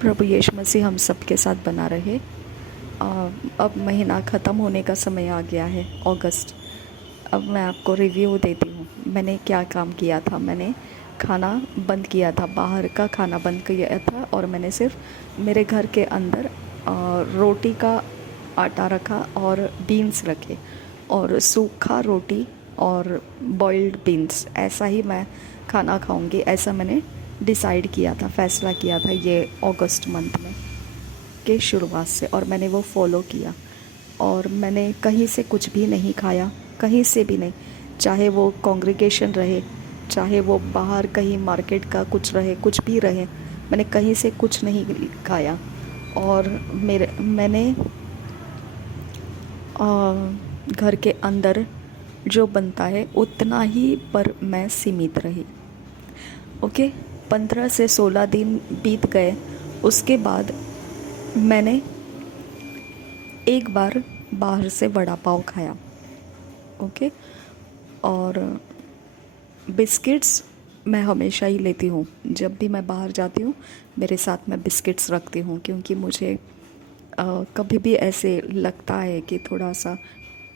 प्रभु यीशु मसीह हम सब के साथ बना रहे। अब महीना ख़त्म होने का समय आ गया है, अगस्त। अब मैं आपको रिव्यू देती हूँ मैंने क्या काम किया था। मैंने खाना बंद किया था, बाहर का खाना बंद किया था, और मैंने सिर्फ मेरे घर के अंदर रोटी का आटा रखा और बीन्स रखे, और सूखा रोटी और बॉइल्ड बीन्स, ऐसा ही मैं खाना खाऊंगी, ऐसा मैंने डिसाइड किया था, फ़ैसला किया था ये अगस्त मंथ में के शुरुआत से, और मैंने वो फॉलो किया। और मैंने कहीं से कुछ भी नहीं खाया, कहीं से भी नहीं, चाहे वो कॉन्ग्रीगेशन रहे, चाहे वो बाहर कहीं मार्केट का कुछ रहे, कुछ भी रहे, मैंने कहीं से कुछ नहीं खाया। और मैंने घर के अंदर जो बनता है उतना ही पर मैं सीमित रही। ओके, 15 से 16 दिन बीत गए। उसके बाद मैंने एक बार बाहर से वड़ा पाव खाया। ओके, और बिस्किट्स मैं हमेशा ही लेती हूँ, जब भी मैं बाहर जाती हूँ मेरे साथ मैं बिस्किट्स रखती हूँ, क्योंकि मुझे कभी भी ऐसे लगता है कि थोड़ा सा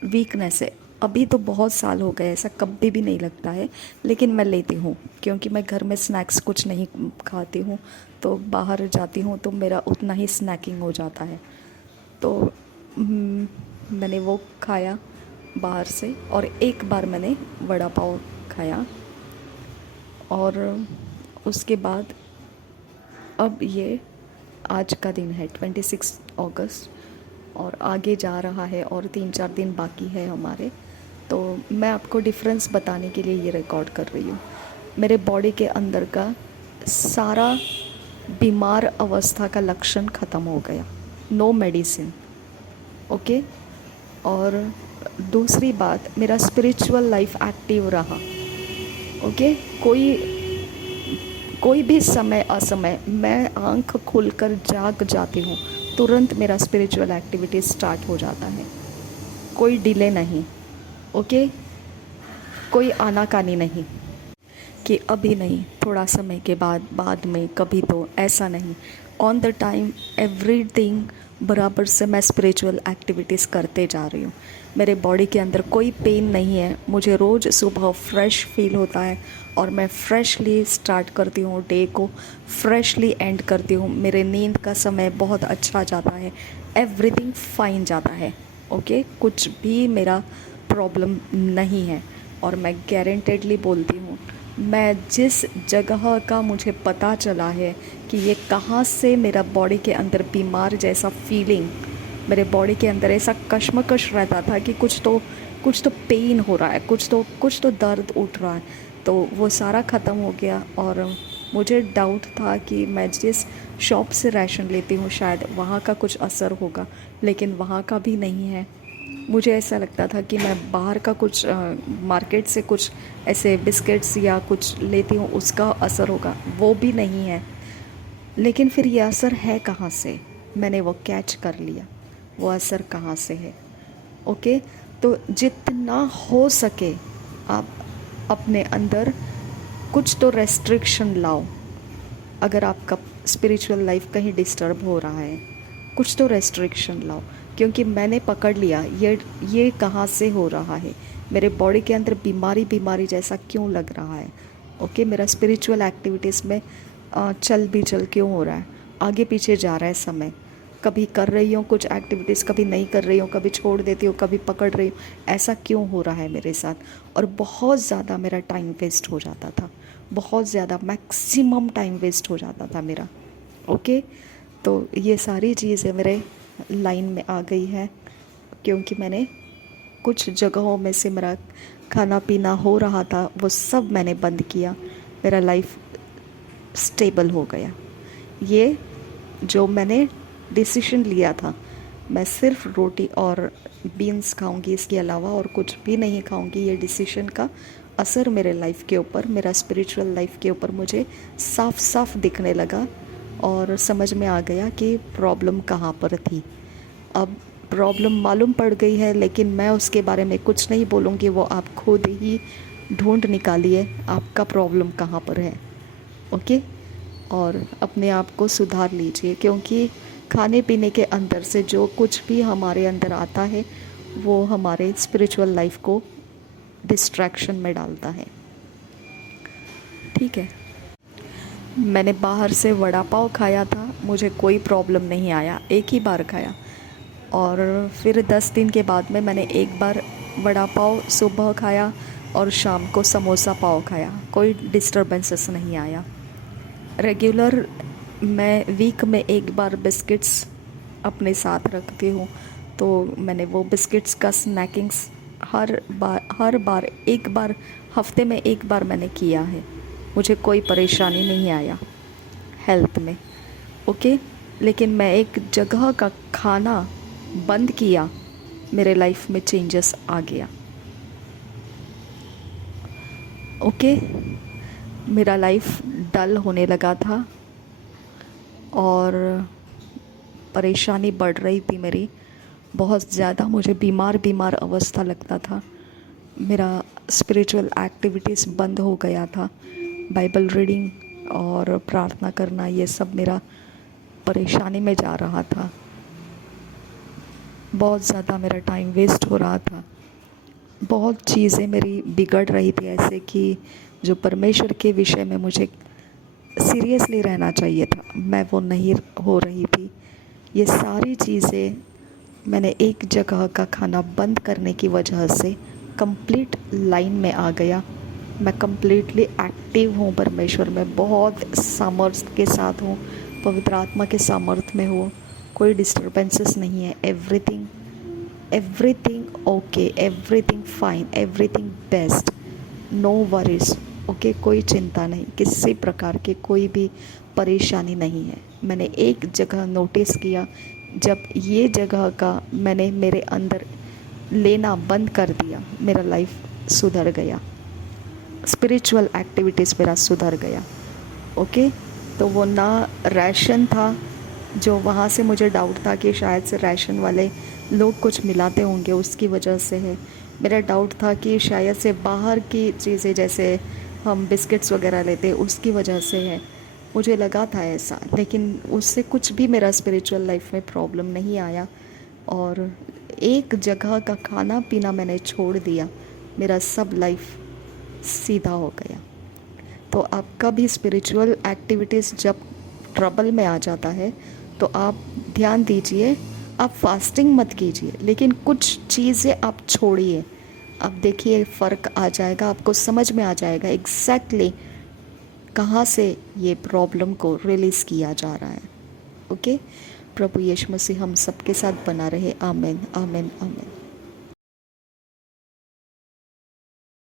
वीकनेस है। अभी तो बहुत साल हो गए, ऐसा कभी भी नहीं लगता है, लेकिन मैं लेती हूँ क्योंकि मैं घर में स्नैक्स कुछ नहीं खाती हूँ, तो बाहर जाती हूँ तो मेरा उतना ही स्नैकिंग हो जाता है। तो मैंने वो खाया बाहर से, और एक बार मैंने वड़ा पाव खाया। और उसके बाद अब ये आज का दिन है 26 अगस्त, और आगे जा रहा है, और 3-4 दिन बाकी है हमारे। तो मैं आपको डिफरेंस बताने के लिए ये रिकॉर्ड कर रही हूँ। मेरे बॉडी के अंदर का सारा बीमार अवस्था का लक्षण ख़त्म हो गया, नो मेडिसिन। ओके, और दूसरी बात, मेरा स्पिरिचुअल लाइफ एक्टिव रहा। ओके, कोई भी समय असमय मैं आंख खोलकर जाग जाती हूँ, तुरंत मेरा स्पिरिचुअल एक्टिविटी स्टार्ट हो जाता है, कोई डिले नहीं। ओके, कोई आनाकानी नहीं कि अभी नहीं, थोड़ा समय के बाद में कभी, तो ऐसा नहीं। ऑन द टाइम एवरीथिंग बराबर से मैं स्पिरिचुअल एक्टिविटीज़ करते जा रही हूँ। मेरे बॉडी के अंदर कोई पेन नहीं है, मुझे रोज़ सुबह फ्रेश फील होता है, और मैं फ्रेशली स्टार्ट करती हूँ डे को, फ्रेशली एंड करती हूँ। मेरे नींद का समय बहुत अच्छा जाता है, एवरीथिंग फाइन जाता है। ओके, कुछ भी मेरा प्रॉब्लम नहीं है। और मैं गारंटेडली बोलती हूँ, मैं जिस जगह का मुझे पता चला है कि ये कहाँ से मेरा बॉडी के अंदर बीमार जैसा फीलिंग, मेरे बॉडी के अंदर ऐसा कश्मकश रहता था कि कुछ तो पेन हो रहा है, कुछ तो दर्द उठ रहा है, तो वो सारा ख़त्म हो गया। और मुझे डाउट था कि मैं जिस शॉप से राशन लेती हूँ शायद वहाँ का कुछ असर होगा, लेकिन वहाँ का भी नहीं है। मुझे ऐसा लगता था कि मैं बाहर का कुछ मार्केट से कुछ ऐसे बिस्किट्स या कुछ लेती हूँ उसका असर होगा, वो भी नहीं है। लेकिन फिर ये असर है कहाँ से, मैंने वो कैच कर लिया, वो असर कहाँ से है। ओके, तो जितना हो सके आप अपने अंदर कुछ तो रेस्ट्रिक्शन लाओ। अगर आपका स्पिरिचुअल लाइफ कहीं डिस्टर्ब हो रहा है, कुछ तो रेस्ट्रिक्शन लाओ, क्योंकि मैंने पकड़ लिया ये कहाँ से हो रहा है, मेरे बॉडी के अंदर बीमारी बीमारी जैसा क्यों लग रहा है। ओके, मेरा स्पिरिचुअल एक्टिविटीज़ में चल भी चल क्यों हो रहा है, आगे पीछे जा रहा है समय, कभी कर रही हूँ कुछ एक्टिविटीज़, कभी नहीं कर रही हूँ, कभी छोड़ देती हूँ, कभी पकड़ रही हूँ, ऐसा क्यों हो रहा है मेरे साथ। और बहुत ज़्यादा मेरा टाइम वेस्ट हो जाता था, बहुत ज़्यादा, मैक्सिमम टाइम वेस्ट हो जाता था मेरा। ओके, तो ये सारी चीज़ें मेरे लाइन में आ गई है, क्योंकि मैंने कुछ जगहों में से मेरा खाना पीना हो रहा था, वो सब मैंने बंद किया, मेरा लाइफ स्टेबल हो गया। ये जो मैंने डिसीजन लिया था, मैं सिर्फ रोटी और बीन्स खाऊंगी, इसके अलावा और कुछ भी नहीं खाऊंगी, ये डिसीजन का असर मेरे लाइफ के ऊपर, मेरा स्पिरिचुअल लाइफ के ऊपर मुझे साफ साफ दिखने लगा, और समझ में आ गया कि प्रॉब्लम कहाँ पर थी। अब प्रॉब्लम मालूम पड़ गई है, लेकिन मैं उसके बारे में कुछ नहीं बोलूँगी, वो आप खुद ही ढूंढ निकालिए आपका प्रॉब्लम कहाँ पर है। ओके, और अपने आप को सुधार लीजिए, क्योंकि खाने पीने के अंदर से जो कुछ भी हमारे अंदर आता है वो हमारे स्पिरिचुअल लाइफ को डिस्ट्रैक्शन में डालता है। ठीक है। मैंने बाहर से वड़ा पाव खाया था, मुझे कोई प्रॉब्लम नहीं आया, एक ही बार खाया। और फिर 10 दिन के बाद में मैंने एक बार वड़ा पाव सुबह खाया और शाम को समोसा पाव खाया, कोई डिस्टरबेंसेस नहीं आया। रेगुलर मैं वीक में एक बार बिस्किट्स अपने साथ रखती हूँ, तो मैंने वो बिस्किट्स का स्नैकिंग्स हर बार एक बार हफ्ते में एक बार मैंने किया है। मुझे कोई परेशानी नहीं आया हेल्थ में। ओके। लेकिन मैं एक जगह का खाना बंद किया, मेरे लाइफ में चेंजेस आ गया। ओके। मेरा लाइफ डल होने लगा था और परेशानी बढ़ रही थी मेरी, बहुत ज़्यादा मुझे बीमार अवस्था लगता था। मेरा स्पिरिचुअल एक्टिविटीज़ बंद हो गया था, बाइबल रीडिंग और प्रार्थना करना ये सब मेरा परेशानी में जा रहा था। बहुत ज़्यादा मेरा टाइम वेस्ट हो रहा था, बहुत चीज़ें मेरी बिगड़ रही थी, ऐसे कि जो परमेश्वर के विषय में मुझे सीरियसली रहना चाहिए था, मैं वो नहीं हो रही थी। ये सारी चीज़ें मैंने एक जगह का खाना बंद करने की वजह से कंप्लीट लाइन में आ गया। मैं कंप्लीटली एक्टिव हूँ परमेश्वर में, बहुत सामर्थ्य के साथ हूँ, पवित्र आत्मा के सामर्थ्य में हूँ, कोई डिस्टर्बेंसेस नहीं है। Everything okay, everything fine, everything best, no worries. Okay, कोई चिंता नहीं, किसी प्रकार के कोई भी परेशानी नहीं है। मैंने एक जगह नोटिस किया, जब ये जगह का मैंने मेरे अंदर लेना बंद कर दिया, मेरा लाइफ सुधर गया, स्पिरिचुअल एक्टिविटीज़ मेरा सुधर गया। ओके। तो वो ना राशन था, जो वहाँ से मुझे डाउट था कि शायद से राशन वाले लोग कुछ मिलाते होंगे, उसकी वजह से है। मेरा डाउट था कि शायद से बाहर की चीज़ें जैसे हम बिस्किट्स वगैरह लेते उसकी वजह से है, मुझे लगा था ऐसा। लेकिन उससे कुछ भी मेरा स्पिरिचुअल लाइफ में प्रॉब्लम नहीं आया, और एक जगह का खाना पीना मैंने छोड़ दिया, मेरा सब लाइफ सीधा हो गया। तो आपका भी स्पिरिचुअल एक्टिविटीज़ जब ट्रबल में आ जाता है तो आप ध्यान दीजिए, आप फास्टिंग मत कीजिए, लेकिन कुछ चीज़ें आप छोड़िए। आप देखिए फ़र्क आ जाएगा, आपको समझ में आ जाएगा एग्जैक्टली कहाँ से ये प्रॉब्लम को रिलीज़ किया जा रहा है। ओके। प्रभु यीशु मसीह हम सबके साथ बना रहे। आमीन, आमीन, आमीन।